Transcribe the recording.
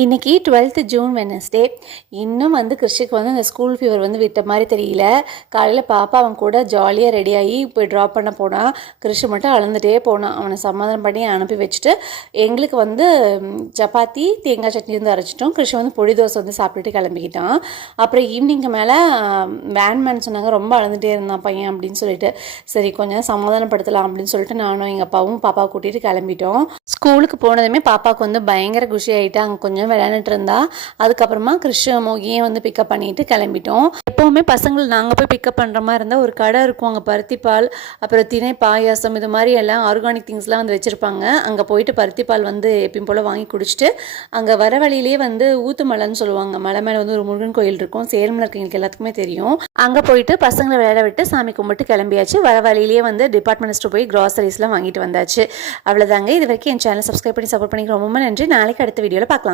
இன்றைக்கி 12th June Wednesday. இன்னும் கிறிஷுக்கு இந்த ஸ்கூல் ஃபீவர் விட்ட மாதிரி தெரியல. காலையில் பாப்பா அவன் கூட ஜாலியாக ரெடியாகி போய் ட்ராப் பண்ண போனான். கிறிஷு மட்டும் அழுந்துகிட்டே போனான். அவனை சமாதானம் பண்ணி அனுப்பி வச்சுட்டு எங்களுக்கு சப்பாத்தி தேங்காய் சட்னி அரைச்சிட்டோம். கிறிஷு பொடி தோசை சாப்பிட்டுட்டு கிளம்பிக்கிட்டான். அப்புறம் ஈவினிங்க்கு மேலே வேன்மேன் சொன்னாங்க ரொம்ப அழுந்துகிட்டே இருந்தான் பையன் அப்படின்னு சொல்லிட்டு, சரி கொஞ்சம் சமாதானப்படுத்தலாம் அப்படின்னு சொல்லிட்டு நானும் எங்கள் அப்பாவும் பாப்பாவை கூட்டிகிட்டு கிளம்பிட்டோம். ஸ்கூலுக்கு போனதுமே பாப்பாவுக்கு பயங்கர குஷி ஆகிட்டு அங்கே கொஞ்சம் விளையாண்டுட்டு இருந்தா. அதுக்கப்புறமா கிறிஷு மோகியை பிக்கப் பண்ணிட்டு கிளம்பிட்டோம். எப்போவுமே பசங்களை நாங்கள் போய் பிக்கப் பண்ணுற மாதிரி இருந்தால் ஒரு கடை இருக்கும். அங்கே பருத்திப்பால், அப்புறம் திணை பாயாசம், இது மாதிரி எல்லாம் ஆர்கானிக் திங்ஸ்லாம் வச்சுருப்பாங்க. அங்கே போயிட்டு பருத்திப்பால் எப்பயும் போல் வாங்கி குடிச்சிட்டு அங்கே வர வழியிலே ஊத்து மலைன்னு சொல்லுவாங்க. மலை மேலே ஒரு முருகன் கோயில் இருக்கும். சேலமில் இருக்கவங்களுக்கு எல்லாத்துக்குமே தெரியும். அங்கே போயிட்டு பசங்களை விளையாட விட்டு சாமி கும்பிட்டு கிளம்பியாச்சு. வர வழியிலேயே டிபார்ட்மெண்ட் ஸ்டோர் போய் க்ராசரிஸ்லாம் வாங்கிட்டு வந்தாச்சு. அவ்வளோதாங்க. இது வரைக்கும் என் சேனல் சப்ஸ்கிரைப் பண்ணி சப்போர்ட் பண்ணிக்க ரொம்ப நன்றி. நாளைக்கு அடுத்த வீடியோவில் பார்க்கலாம்.